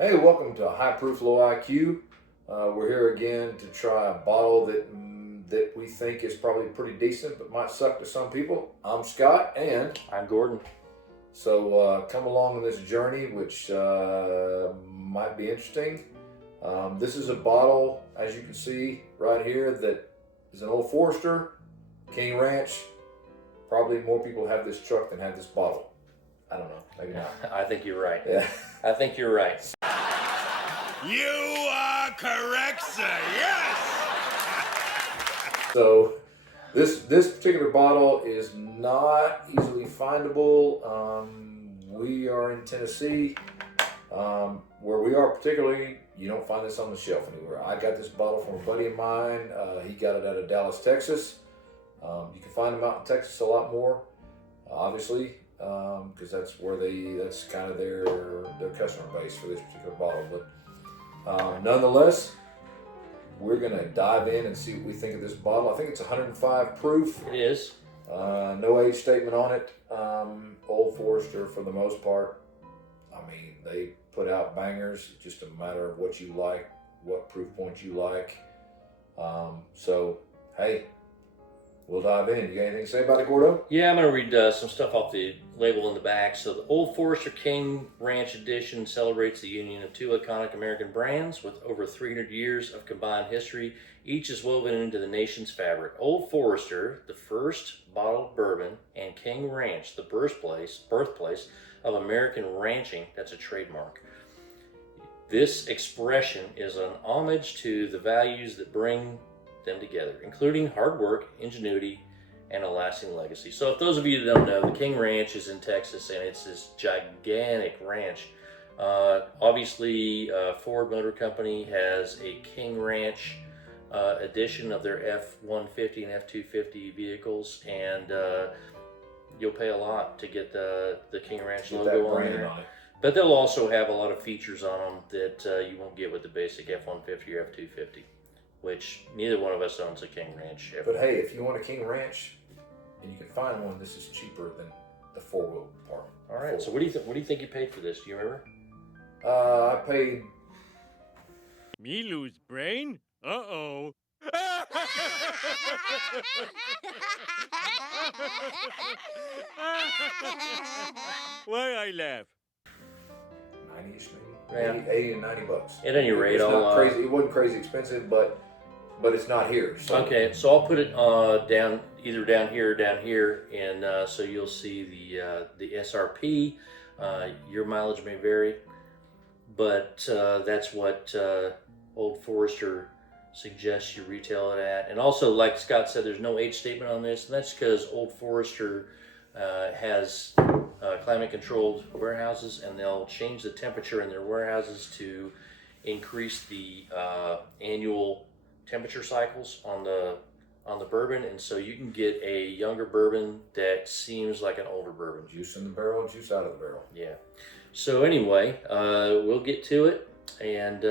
Hey, welcome to High Proof Low IQ. We're here again to try a bottle that we think is probably pretty decent, but might suck to some people. I'm Scott, and I'm Gordon. So come along on this journey, which might be interesting. This is a bottle, as you can see right here, that is an Old Forester, King Ranch. Probably more people have this truck than have this bottle. I don't know, maybe not. I think you're right. Yeah. I think you're right. You are correct, sir. Yes! So this particular bottle is not easily findable. We are in Tennessee. Where we are particularly, you don't find this on the shelf anywhere. I got this bottle from a buddy of mine. He got it out of Dallas, Texas. You can find them out in Texas a lot more, obviously, because that's kind of their customer base for this particular bottle. But nonetheless, we're gonna dive in and see what we think of this bottle. I think it's 105 proof. It is. No age statement on it. Old Forester for the most part. I mean, they put out bangers. It's just a matter of what you like, what proof point you like. So, hey, we'll dive in. You got anything to say about it, Gordo? Yeah, I'm going to read some stuff off the label in the back. So the Old Forester King Ranch Edition celebrates the union of two iconic American brands with over 300 years of combined history. Each is woven into the nation's fabric. Old Forester, the first bottled bourbon, and King Ranch, the birthplace of American ranching. That's a trademark. This expression is an homage to the values that bring them together, including hard work, ingenuity, and a lasting legacy. So if those of you that don't know, the King Ranch is in Texas, and it's this gigantic ranch. Obviously, Ford Motor Company has a King Ranch edition of their F-150 and F-250 vehicles, and you'll pay a lot to get the King Ranch logo on there. But they'll also have a lot of features on them that you won't get with the basic F-150 or F-250, which neither one of us owns a King Ranch. But hey, if you want a King Ranch and you can find one, this is cheaper than the four-wheel part. All right. So what do you think you paid for this? Do you remember? I paid. Me lose brain? Uh-oh. Why I laugh? 90-ish maybe. Yeah. 80 to 90 bucks. At any rate, it's not crazy. It wasn't crazy expensive, but it's not here. So. Okay, so I'll put it either down here or down here, and so you'll see the SRP. Your mileage may vary, but that's what Old Forester suggests you retail it at. And also, like Scott said, there's no age statement on this, and that's because Old Forester has climate-controlled warehouses, and they'll change the temperature in their warehouses to increase the annual temperature cycles on the bourbon, and so you can get a younger bourbon that seems like an older bourbon. Juice in the barrel, juice out of the barrel. Yeah. So anyway, we'll get to it, and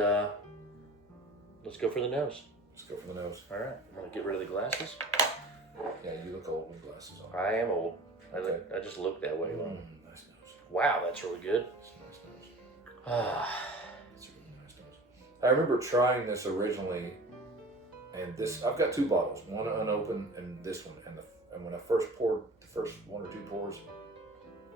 let's go for the nose. Let's go for the nose. All right. I'm gonna get rid of the glasses. Yeah, you look old with glasses on. I am old. Okay. I just look that way. Nice nose. Wow, that's really good. That's a nice nose. Ah. It's a really nice nose. I remember trying this originally, and I've got two bottles, one unopened and this one. And when I first poured the first one or two pours,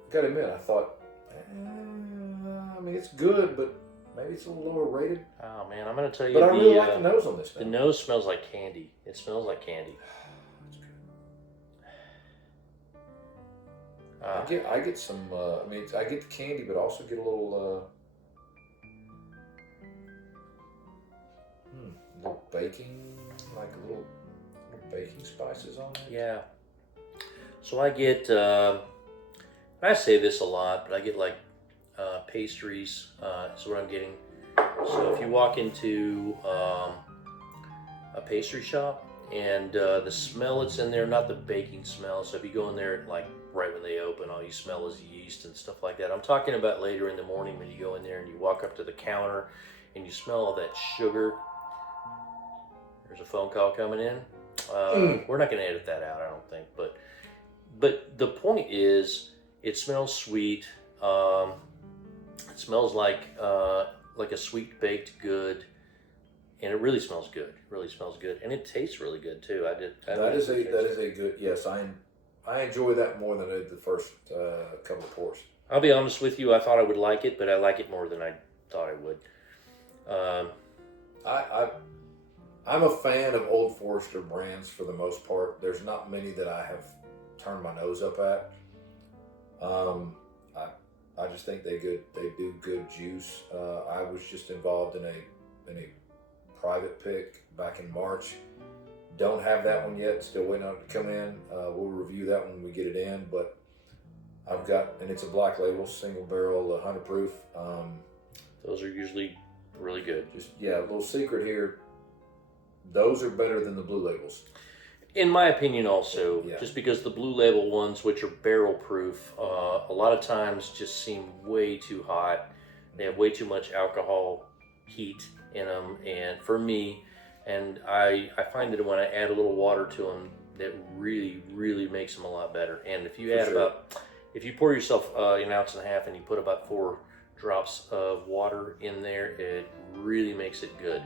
I gotta admit, I thought, I mean, it's good, but maybe it's a little lower rated. Oh man, I'm gonna tell you. But I really like the nose on this thing. The nose smells like candy. It smells like candy. That's good. I get some. I get the candy, but also get a little baking, like a little baking spices on it. Yeah. So I get. I say this a lot, but I get like pastries. Is what I'm getting. So if you walk into a pastry shop and the smell that's in there, not the baking smell. So if you go in there like right when they open, all you smell is yeast and stuff like that. I'm talking about later in the morning when you go in there and you walk up to the counter and you smell all that sugar. There's a phone call coming in. We're not going to edit that out, I don't think. But the point is, it smells sweet. It smells like like a sweet baked good, and it really smells good. It really smells good, and it tastes really good too. That is a good. Yes, I enjoy that more than I did the first couple of pours. I'll be honest with you. I thought I would like it, but I like it more than I thought I would. I'm a fan of Old Forester brands for the most part. There's not many that I have turned my nose up at. I just think they do good juice. I was just involved in a private pick back in March. Don't have that one yet. Still waiting on it to come in. We'll review that when we get it in. But I've got, and it's a black label, single barrel, 100 proof. Those are usually really good. Just a little secret here. Those are better than the blue labels. In my opinion, also, Yeah. just because the blue label ones, which are barrel proof, a lot of times just seem way too hot. They have way too much alcohol heat in them, and for me, and I find that when I add a little water to them, that really makes them a lot better. And if you if you pour yourself an ounce and a half and you put about 4 drops of water in there, it really makes it good.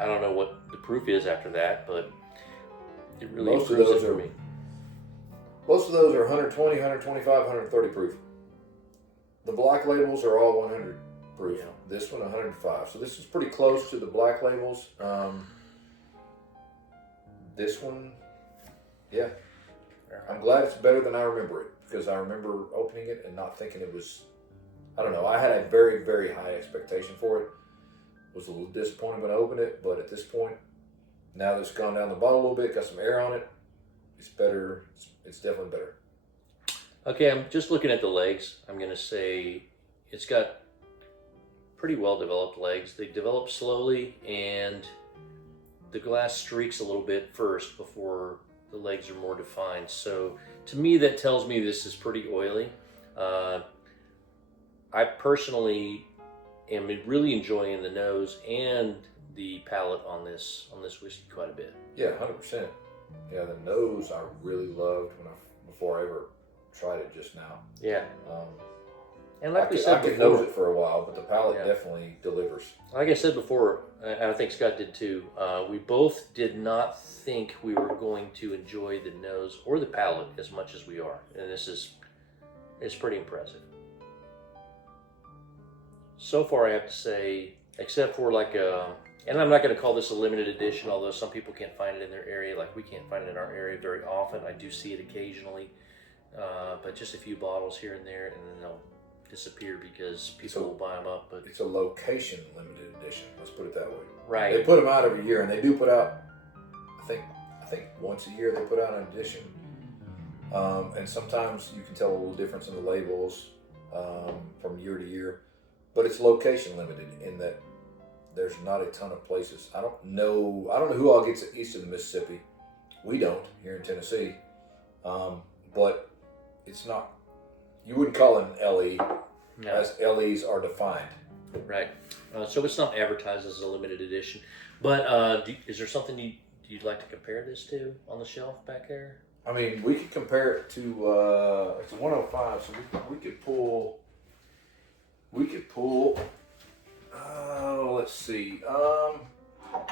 I don't know what the proof is after that, but it really improves it for me. Most of those are 120, 125, 130 proof. The black labels are all 100 proof. Yeah. This one 105. So this is pretty close to the black labels. This one, yeah. I'm glad it's better than I remember it, because I remember opening it and not thinking it was, I don't know, I had a very high expectation for it. Was a little disappointed when I opened it, but at this point, now that it's gone down the bottle a little bit, got some air on it, it's better. It's definitely better. Okay, I'm just looking at the legs. I'm going to say it's got pretty well developed legs. They develop slowly, and the glass streaks a little bit first before the legs are more defined. So to me, that tells me this is pretty oily. I personally am really enjoying the nose and the palate on this whiskey quite a bit. Yeah, 100%. Yeah, the nose I really loved before I ever tried it just now. Yeah. And I could nose it for a while, but the palate definitely delivers. Like I said before, and I think Scott did too, we both did not think we were going to enjoy the nose or the palate as much as we are. And it's pretty impressive. So far, I have to say, except for and I'm not going to call this a limited edition, although some people can't find it in their area, like we can't find it in our area very often. I do see it occasionally, but just a few bottles here and there, and then they'll disappear because people will buy them up. But it's a location limited edition. Let's put it that way. Right. They put them out every year, and they do put out. I think once a year they put out an edition, and sometimes you can tell a little difference in the labels from year to year. But it's location limited in that there's not a ton of places. I don't know who all gets it east of the Mississippi. We don't here in Tennessee. But it's not, you wouldn't call it an LE, as LEs are defined. Right. So it's not advertised as a limited edition. But is there something you'd like to compare this to on the shelf back there? I mean, we could compare it to, it's a 105, so we could pull, let's see.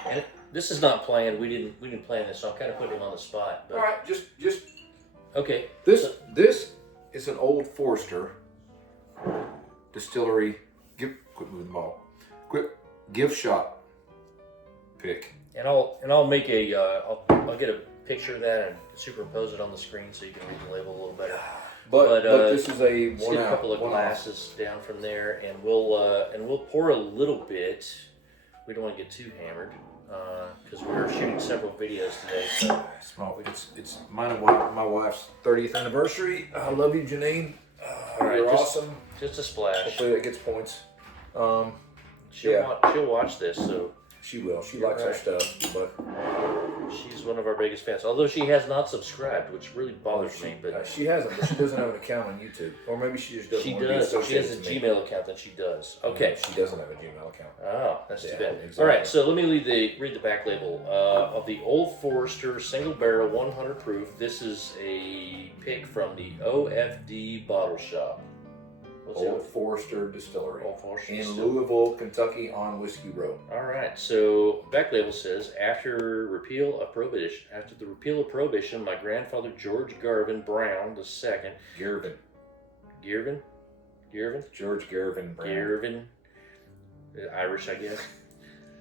And this is not planned. We didn't plan this, so I'm kind of putting him on the spot. But. All right, just Okay. This is an Old Forester distillery. Quit moving the ball. Quit gift shop pick. And I'll make I'll get a picture of that and superimpose it on the screen so you can read the label a little better. But this is a let's get a couple of glasses down from there, and we'll pour a little bit. We don't want to get too hammered because we're shooting several videos today. So small. It's mine and my wife's 30th anniversary. I love you, Janine. You're awesome. Just a splash. Hopefully that gets points. She'll watch this, so she will. She likes our stuff, but she's one of our biggest fans. Although she has not subscribed, which really bothers me. But she hasn't. But she doesn't have an account on YouTube, or maybe she just doesn't. She want does. To be She has a associated with me. Gmail account that she does. Okay. She doesn't have a Gmail account. Oh, that's too bad. Exactly. All right, so let me read the back label of the Old Forester Single Barrel 100 Proof. This is a pick from the OFD Bottle Shop. Old Forester Distillery. Old Forester In Distillery. Louisville, Kentucky on Whiskey Row. All right. So back label says after the repeal of prohibition, my grandfather George Garvin Brown II, Garvin. George Garvin Brown. Garvin, Irish, I guess.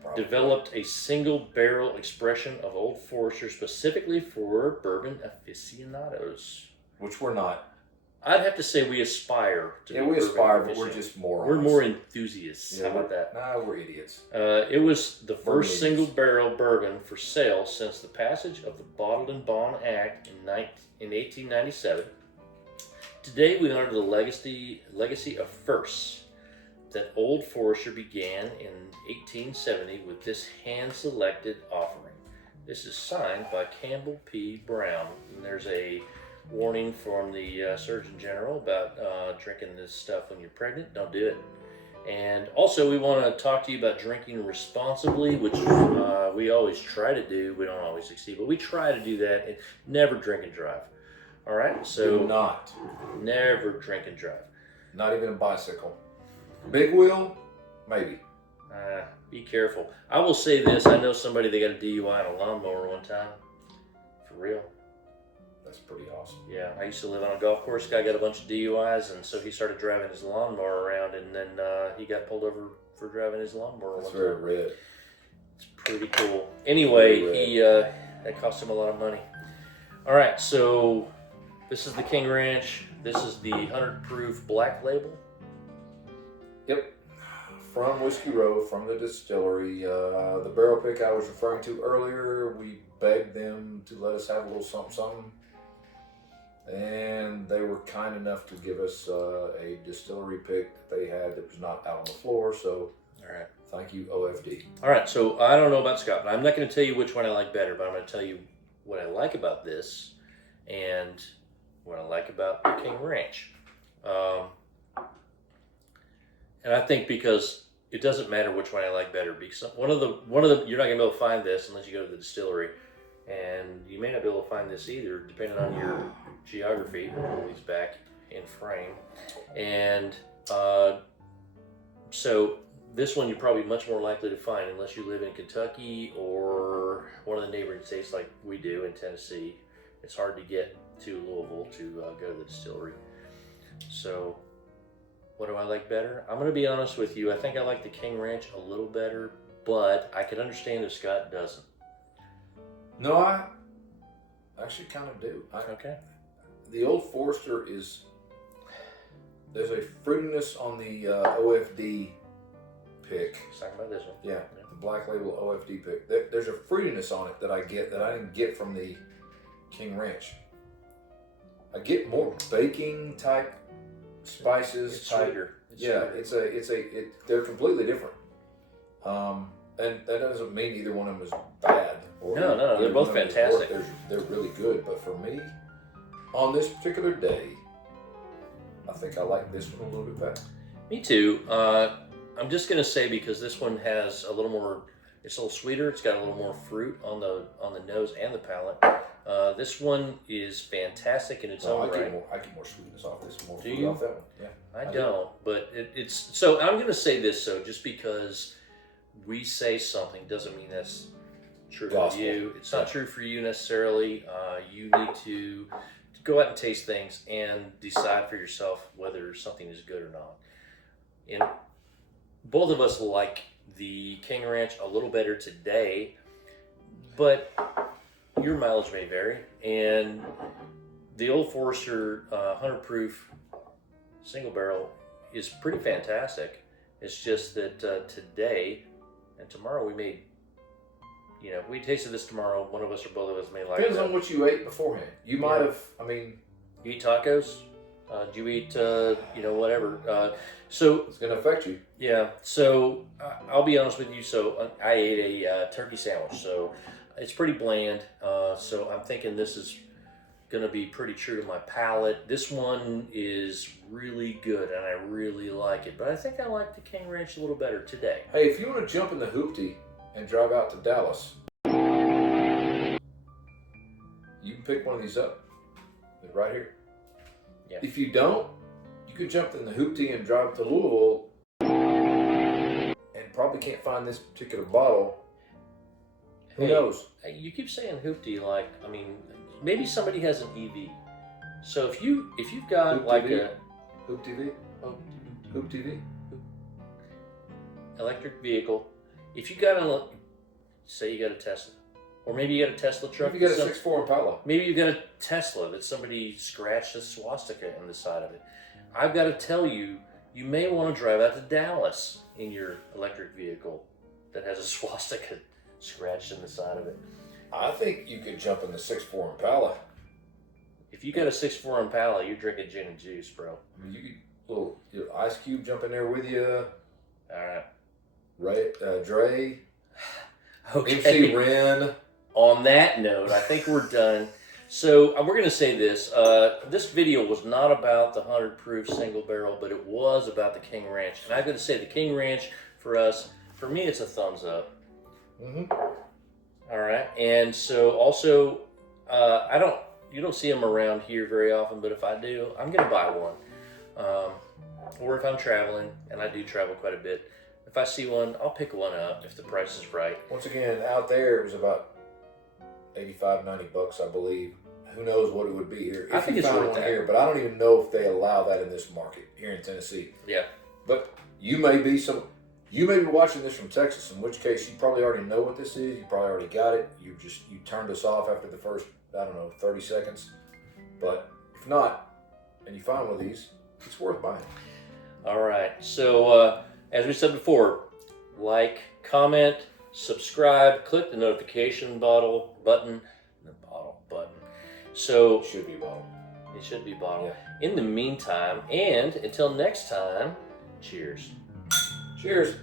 Probably. Developed a single barrel expression of Old Forester specifically for bourbon aficionados. Which we're not. I'd have to say we aspire to be We bourbon aspire, but we're aficionados. just morons. We're more enthusiasts. Yeah, How about that? Nah, we're idiots. It was the We're first idiots. single barrel bourbon for sale since the passage of the Bottled and Bond Act in 1897. Today we honor the legacy of firsts that Old Forester began in 1870 with this hand-selected offering. This is signed by Campbell P. Brown. And there's a warning from the Surgeon General about drinking this stuff when you're pregnant. Don't do it. And also we want to talk to you about drinking responsibly, which we always try to do. We don't always succeed, but we try to do that and never drink and drive. All right? So Do not. never drink and drive. Not even a bicycle. Big wheel? Maybe. Be careful. I will say this. I know somebody that got a DUI on a lawnmower one time. For real. That's pretty awesome. Yeah, I used to live on a golf course. Guy got a bunch of DUIs, and so he started driving his lawnmower around, and then he got pulled over for driving his lawnmower That's one very time. red. It's pretty cool. Anyway, Very that cost him a lot of money. All right, so this is the King Ranch. This is the 100 proof black label. Yep. From Whiskey Row, from the distillery. The barrel pick I was referring to earlier, we begged them to let us have a little something. And they were kind enough to give us a distillery pick that they had that was not out on the floor. So, All right. thank you, OFD. All right, so I don't know about Scott, but I'm not going to tell you which one I like better, but I'm going to tell you what I like about this and what I like about the King Ranch. And I think because it doesn't matter which one I like better, because one of the you're not going to be able to find this unless you go to the distillery, and you may not be able to find this either, depending on your geography. We'll pull these back in frame, and so this one you're probably much more likely to find unless you live in Kentucky or one of the neighboring states like we do in Tennessee. It's hard to get to Louisville to go to the distillery. So what do I like better? I'm going to be honest with you. I think I like the King Ranch a little better, but I could understand if Scott doesn't. No, I actually kind of do. Okay. The Old Forester there's a fruitiness on the OFD pick. Let's talk about this one. Yeah, the Black Label OFD pick. There's a fruitiness on it that I get that I didn't get from the King Ranch. I get more baking type spices. It's type, sweeter. It's yeah, sweeter. they're completely different. And that doesn't mean either one of them is bad. Or No, they're either both one of them is fantastic. worse. They're really good. But for me, on this particular day, I think I like this one a little bit better. Me too. I'm just gonna say because this one has a little more. It's a little sweeter. It's got a little more fruit on the nose and the palate. This one is fantastic in its No, own right. I get more sweetness off this, more Do fruit you? off that one. Yeah, I do. don't, but it's so. I'm gonna say this. So just because we say something doesn't mean that's true Gospel. for you. It's not true for you necessarily. You need to go out and taste things and decide for yourself whether something is good or not. And both of us like the King Ranch a little better today, but your mileage may vary. And the Old Forester 100 proof single barrel is pretty fantastic. It's just that today and tomorrow we may, if we tasted this tomorrow, one of us or both of us may like Depends it. on what you ate beforehand. You might have. I mean, You eat tacos? Do you eat, whatever? So it's going to affect you. yeah, so I'll be honest with you. So I ate a turkey sandwich, so it's pretty bland. So I'm thinking this is going to be pretty true to my palate. This one is really good, and I really like it. But I think I like the King Ranch a little better today. Hey, if you want to jump in the hoopty and drive out to Dallas, you can pick one of these up. They're right here. Yeah. If you don't, you could jump in the hoopty and drive to Louisville and probably can't find this particular bottle. Who knows? You keep saying hoopty, like, I mean, maybe somebody has an EV. So if you've got Hoop like TV? a Hoop TV? Hoop TV? electric vehicle, if you got say you got a Tesla, or maybe you got a Tesla truck. If you got a 6.4 Impala. Maybe you got a Tesla that somebody scratched a swastika in the side of it. I've got to tell you, you may want to drive out to Dallas in your electric vehicle that has a swastika scratched in the side of it. I think you could jump in the 6.4 Impala. If you got a 6.4 Impala, you're drinking gin and juice, bro. I mean, you could your Ice Cube jump in there with you. All right. Right, Dre. Okay. MC Ren. On that note, I think we're done. So we're going to say this. This video was not about the 100 proof single barrel, but it was about the King Ranch. And I'm going to say the King Ranch, for us, for me, it's a thumbs up. Mm-hmm. All right. And so also, you don't see them around here very often, but if I do, I'm going to buy one. Or if I'm traveling, and I do travel quite a bit, if I see one, I'll pick one up if the price is right. Once again, out there, it was about $85-$90, I believe. Who knows what it would be here? I think it's worth that here, but I don't even know if they allow that in this market here in Tennessee. Yeah. But you may be watching this from Texas, in which case you probably already know what this is. You probably already got it. You turned us off after the first, 30 seconds. But if not, and you find one of these, it's worth buying. All right. So as we said before, like, comment, subscribe, click the notification button. So It should be a bottle. it should be bottle. Yeah. In the meantime, and until next time, cheers. Cheers.